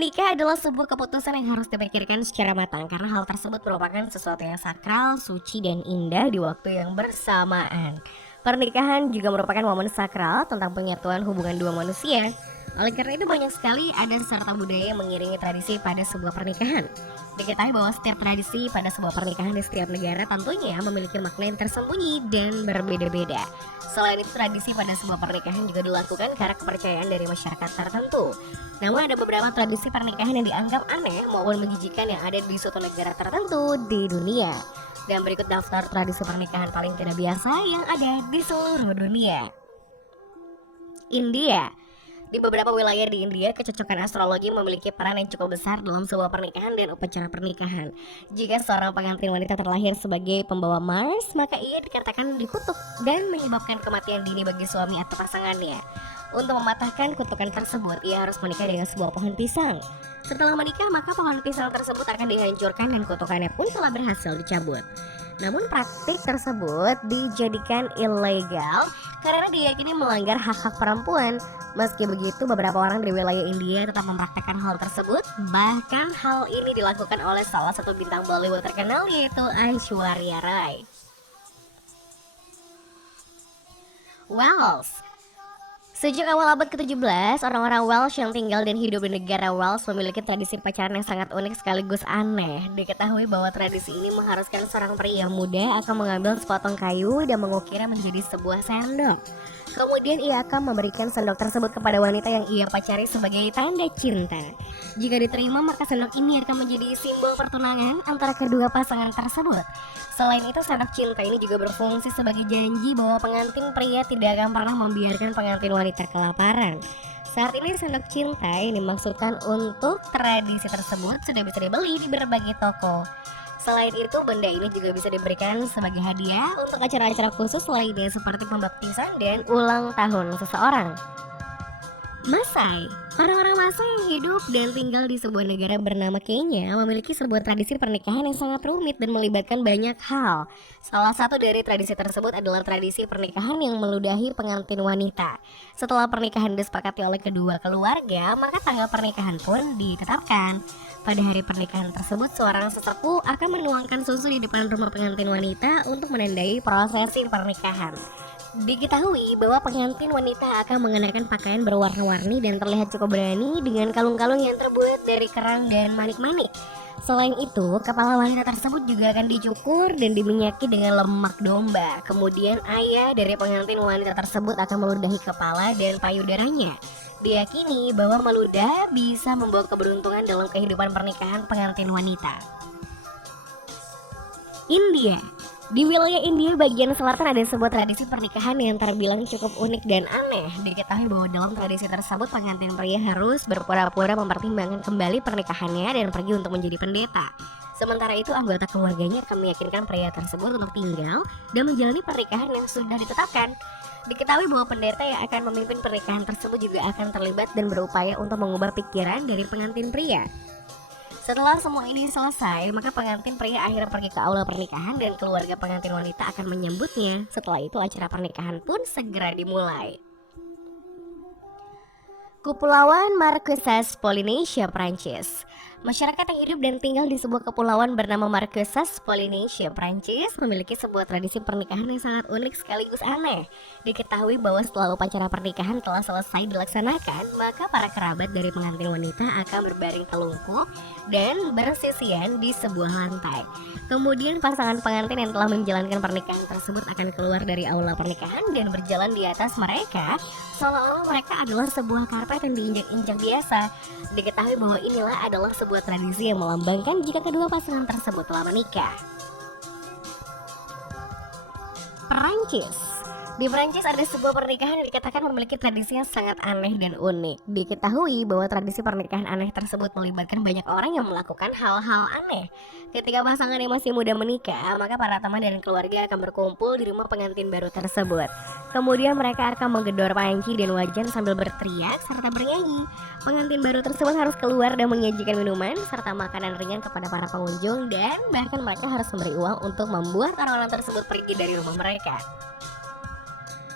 Menikah adalah sebuah keputusan yang harus dipikirkan secara matang karena hal tersebut merupakan sesuatu yang sakral, suci, dan indah di waktu yang bersamaan. Pernikahan juga merupakan momen sakral tentang penyatuan hubungan dua manusia. Oleh karena itu banyak sekali adat serta budaya yang mengiringi tradisi pada sebuah pernikahan. Diketahui bahwa setiap tradisi pada sebuah pernikahan di setiap negara tentunya memiliki makna yang tersembunyi dan berbeda-beda. Selain itu, tradisi pada sebuah pernikahan juga dilakukan karena kepercayaan dari masyarakat tertentu. Namun ada beberapa tradisi pernikahan yang dianggap aneh maupun menjijikan yang ada di suatu negara tertentu di dunia. Dan berikut daftar tradisi pernikahan paling tidak biasa yang ada di seluruh dunia. India. Di beberapa wilayah di India, kecocokan astrologi memiliki peran yang cukup besar dalam sebuah pernikahan dan upacara pernikahan. Jika seorang pengantin wanita terlahir sebagai pembawa Mars, maka ia dikatakan dikutuk dan menyebabkan kematian dini bagi suami atau pasangannya. Untuk mematahkan kutukan tersebut, ia harus menikah dengan sebuah pohon pisang. Setelah menikah, maka pohon pisang tersebut akan dihancurkan dan kutukannya pun telah berhasil dicabut. Namun praktik tersebut dijadikan ilegal karena diyakini melanggar hak-hak perempuan. Meski begitu, beberapa orang di wilayah India tetap mempraktikkan hal tersebut. Bahkan hal ini dilakukan oleh salah satu bintang Bollywood terkenal, yaitu Aishwarya Rai. Wales. Sejak awal abad ke-17, orang-orang Welsh yang tinggal dan hidup di negara Wales memiliki tradisi pacaran yang sangat unik sekaligus aneh. Diketahui bahwa tradisi ini mengharuskan seorang pria muda akan mengambil sepotong kayu dan mengukirnya menjadi sebuah sendok. Kemudian ia akan memberikan sendok tersebut kepada wanita yang ia pacari sebagai tanda cinta. Jika diterima, maka sendok ini akan menjadi simbol pertunangan antara kedua pasangan tersebut. Selain itu, sendok cinta ini juga berfungsi sebagai janji bahwa pengantin pria tidak akan pernah membiarkan pengantin wanita kelaparan. Saat ini sendok cinta yang dimaksudkan untuk tradisi tersebut sudah bisa dibeli di berbagai toko. Selain itu, benda ini juga bisa diberikan sebagai hadiah untuk acara-acara khusus lainnya seperti pembaptisan dan ulang tahun seseorang. Masai. Orang-orang Masai yang hidup dan tinggal di sebuah negara bernama Kenya memiliki sebuah tradisi pernikahan yang sangat rumit dan melibatkan banyak hal. Salah satu dari tradisi tersebut adalah tradisi pernikahan yang meludahi pengantin wanita. Setelah pernikahan disepakati oleh kedua keluarga, maka tanggal pernikahan pun ditetapkan. Pada hari pernikahan tersebut, seorang sesepuh akan menuangkan susu di depan rumah pengantin wanita untuk menandai prosesi pernikahan. Diketahui bahwa pengantin wanita akan mengenakan pakaian berwarna-warni dan terlihat cukup berani dengan kalung-kalung yang terbuat dari kerang dan manik-manik. Selain itu, kepala wanita tersebut juga akan dicukur dan diminyaki dengan lemak domba. Kemudian ayah dari pengantin wanita tersebut akan meludahi kepala dan payudaranya. Diyakini bahwa meludah bisa membawa keberuntungan dalam kehidupan pernikahan pengantin wanita. India. Di wilayah India bagian selatan ada sebuah tradisi pernikahan yang terbilang cukup unik dan aneh. Diketahui bahwa dalam tradisi tersebut pengantin pria harus berpura-pura mempertimbangkan kembali pernikahannya dan pergi untuk menjadi pendeta. Sementara itu anggota keluarganya akan meyakinkan pria tersebut untuk tinggal dan menjalani pernikahan yang sudah ditetapkan. Diketahui bahwa pendeta yang akan memimpin pernikahan tersebut juga akan terlibat dan berupaya untuk mengubah pikiran dari pengantin pria. Setelah semua ini selesai, maka pengantin pria akhirnya pergi ke aula pernikahan dan keluarga pengantin wanita akan menyambutnya. Setelah itu acara pernikahan pun segera dimulai. Kepulauan Marquesas, Polynesia, Prancis. Masyarakat yang hidup dan tinggal di sebuah kepulauan bernama Marquesas, Polynesia, Prancis memiliki sebuah tradisi pernikahan yang sangat unik sekaligus aneh. Diketahui bahwa setelah upacara pernikahan telah selesai dilaksanakan, maka para kerabat dari pengantin wanita akan berbaring telungkup dan bersisian di sebuah lantai. Kemudian pasangan pengantin yang telah menjalankan pernikahan tersebut akan keluar dari aula pernikahan dan berjalan di atas mereka seolah-olah mereka adalah sebuah karpet yang diinjak-injak biasa. Diketahui bahwa inilah adalah sebuah tradisi yang melambangkan jika kedua pasangan tersebut telah menikah. Perancis. Di Perancis ada sebuah pernikahan yang dikatakan memiliki tradisi yang sangat aneh dan unik. Diketahui bahwa tradisi pernikahan aneh tersebut melibatkan banyak orang yang melakukan hal-hal aneh. Ketika pasangan yang masih muda menikah, maka para teman dan keluarga akan berkumpul di rumah pengantin baru tersebut. Kemudian mereka akan menggedor panci dan wajan sambil berteriak serta bernyanyi. Pengantin baru tersebut harus keluar dan menyajikan minuman serta makanan ringan kepada para pengunjung, dan bahkan mereka harus memberi uang untuk membuat orang-orang tersebut pergi dari rumah mereka.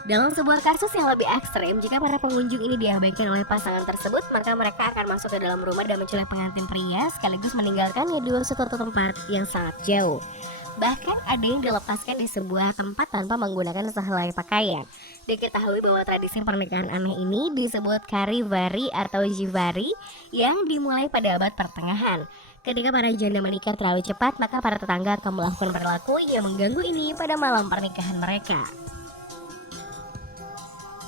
Dalam sebuah kasus yang lebih ekstrim, jika para pengunjung ini diabaikan oleh pasangan tersebut, maka mereka akan masuk ke dalam rumah dan menculik pengantin pria sekaligus meninggalkannya di suatu tempat yang sangat jauh. Bahkan ada yang dilepaskan di sebuah tempat tanpa menggunakan sehelai pakaian. Diketahui bahwa tradisi pernikahan aneh ini disebut karivari atau jivari yang dimulai pada abad pertengahan. Ketika para janda menikah terlalu cepat, maka para tetangga akan melakukan perilaku yang mengganggu ini pada malam pernikahan mereka.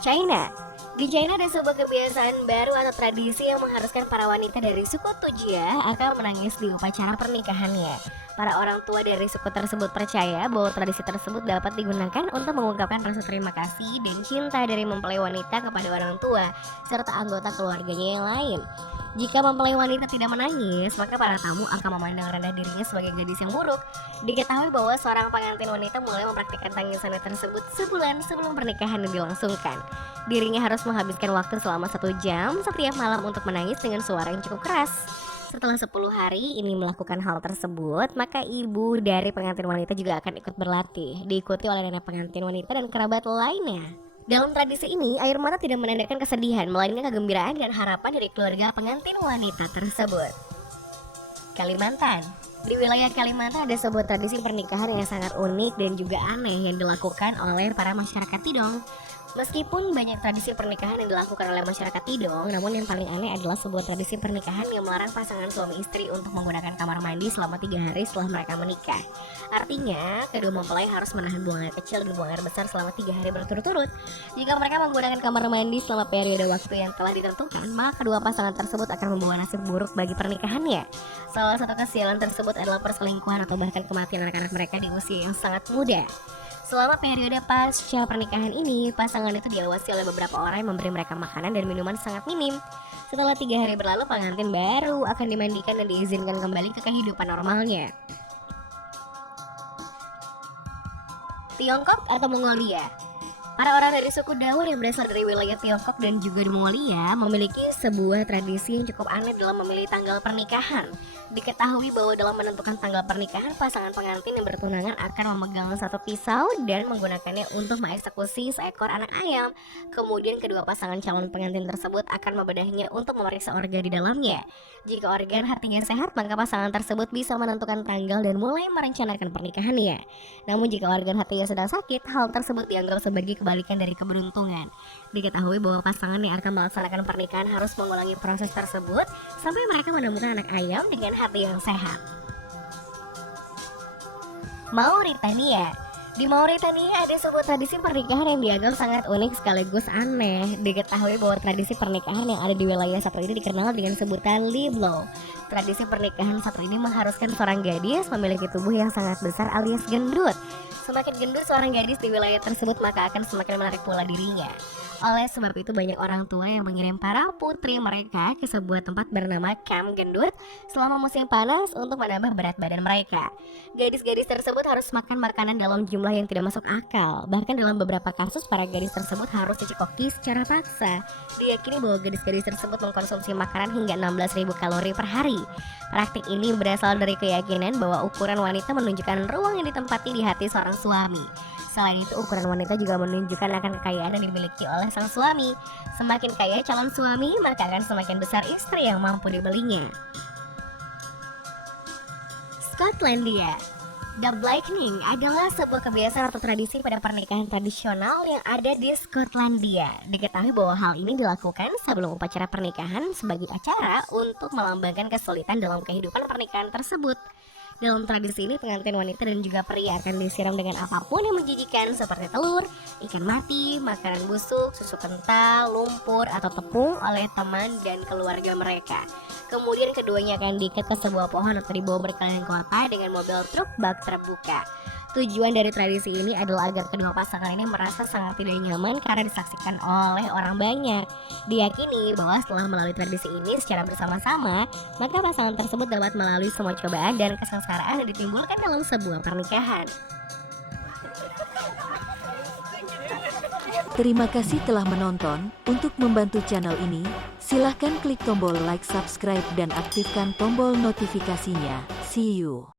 China. Di China ada sebuah kebiasaan baru atau tradisi yang mengharuskan para wanita dari suku Tujia akan menangis di upacara pernikahannya. Para orang tua dari suku tersebut percaya bahwa tradisi tersebut dapat digunakan untuk mengungkapkan rasa terima kasih dan cinta dari mempelai wanita kepada orang tua serta anggota keluarganya yang lain. Jika mempelai wanita tidak menangis, maka para tamu akan memandang rendah dirinya sebagai gadis yang buruk. Diketahui bahwa seorang pengantin wanita mulai mempraktikkan tangisannya tersebut sebulan sebelum pernikahan dilangsungkan. Dirinya harus menghabiskan waktu selama 1 jam setiap malam untuk menangis dengan suara yang cukup keras. Setelah 10 hari ini melakukan hal tersebut, maka ibu dari pengantin wanita juga akan ikut berlatih, diikuti oleh nenek pengantin wanita dan kerabat lainnya. Dalam tradisi ini, air mata tidak menandakan kesedihan, melainkan kegembiraan dan harapan dari keluarga pengantin wanita tersebut. Kalimantan. Di wilayah Kalimantan ada sebuah tradisi pernikahan yang sangat unik dan juga aneh yang dilakukan oleh para masyarakat Tidong. Meskipun banyak tradisi pernikahan yang dilakukan oleh masyarakat Tidong, namun yang paling aneh adalah sebuah tradisi pernikahan yang melarang pasangan suami istri untuk menggunakan kamar mandi selama 3 hari setelah mereka menikah. Artinya, kedua mempelai harus menahan buang air kecil dan buang air besar selama 3 hari berturut-turut. Jika mereka menggunakan kamar mandi selama periode waktu yang telah ditentukan, maka kedua pasangan tersebut akan membawa nasib buruk bagi pernikahannya. Salah satu kesialan tersebut adalah perselingkuhan atau bahkan kematian anak-anak mereka di usia yang sangat muda. Selama periode pasca pernikahan ini, pasangan itu diawasi oleh beberapa orang yang memberi mereka makanan dan minuman sangat minim. Setelah 3 hari berlalu, pengantin baru akan dimandikan dan diizinkan kembali ke kehidupan normalnya. Tiongkok atau Mongolia. Para orang dari suku Dawan yang berasal dari wilayah Tiongkok dan juga di Mongolia memiliki sebuah tradisi yang cukup aneh dalam memilih tanggal pernikahan. Diketahui bahwa dalam menentukan tanggal pernikahan, pasangan pengantin yang bertunangan akan memegang satu pisau dan menggunakannya untuk mengeksekusi seekor anak ayam. Kemudian kedua pasangan calon pengantin tersebut akan membedahnya untuk memeriksa organ di dalamnya. Jika organ hatinya sehat, maka pasangan tersebut bisa menentukan tanggal dan mulai merencanakan pernikahannya. Namun jika organ hatinya sedang sakit, hal tersebut dianggap sebagai kebalikan dari keberuntungan. Diketahui bahwa pasangan yang akan melaksanakan pernikahan harus mengulangi proses tersebut sampai mereka menemukan anak ayam dengan hati yang sehat. Mauritania. Di Mauritania ada sebuah tradisi pernikahan yang dianggap sangat unik sekaligus aneh. Diketahui bahwa tradisi pernikahan yang ada di wilayah satu ini dikenal dengan sebutan liblo. Tradisi pernikahan satu ini mengharuskan seorang gadis memiliki tubuh yang sangat besar alias gendut. Semakin gendut seorang gadis di wilayah tersebut, maka akan semakin menarik pula dirinya. Oleh sebab itu banyak orang tua yang mengirim para putri mereka ke sebuah tempat bernama Camp Gendut selama musim panas untuk menambah berat badan mereka. Gadis-gadis tersebut harus makan makanan dalam jumlah yang tidak masuk akal. Bahkan dalam beberapa kasus para gadis tersebut harus dicekoki secara paksa. Diyakini bahwa gadis-gadis tersebut mengkonsumsi makanan hingga 16.000 kalori per hari. Praktik ini berasal dari keyakinan bahwa ukuran wanita menunjukkan ruang yang ditempati di hati seorang suami. Selain itu, ukuran wanita juga menunjukkan akan kekayaan yang dimiliki oleh sang suami. Semakin kaya calon suami, maka akan semakin besar istri yang mampu dibelinya. Skotlandia. Doublekening adalah sebuah kebiasaan atau tradisi pada pernikahan tradisional yang ada di Skotlandia. Diketahui bahwa hal ini dilakukan sebelum upacara pernikahan sebagai acara untuk melambangkan kesulitan dalam kehidupan pernikahan tersebut. Dalam tradisi ini, pengantin wanita dan juga pria akan disiram dengan apapun yang menjijikan seperti telur, ikan mati, makanan busuk, susu kental, lumpur, atau tepung oleh teman dan keluarga mereka. Kemudian keduanya akan diikat ke sebuah pohon atau dibawa berkeliling kota dengan mobil truk bak terbuka. Tujuan dari tradisi ini adalah agar kedua pasangan ini merasa sangat tidak nyaman karena disaksikan oleh orang banyak. Diyakini bahwa setelah melalui tradisi ini secara bersama-sama, maka pasangan tersebut dapat melalui semua cobaan dan kesengsaraan yang ditimbulkan dalam sebuah pernikahan. Terima kasih telah menonton. Untuk membantu channel ini, silahkan klik tombol like, subscribe, dan aktifkan tombol notifikasinya. See you.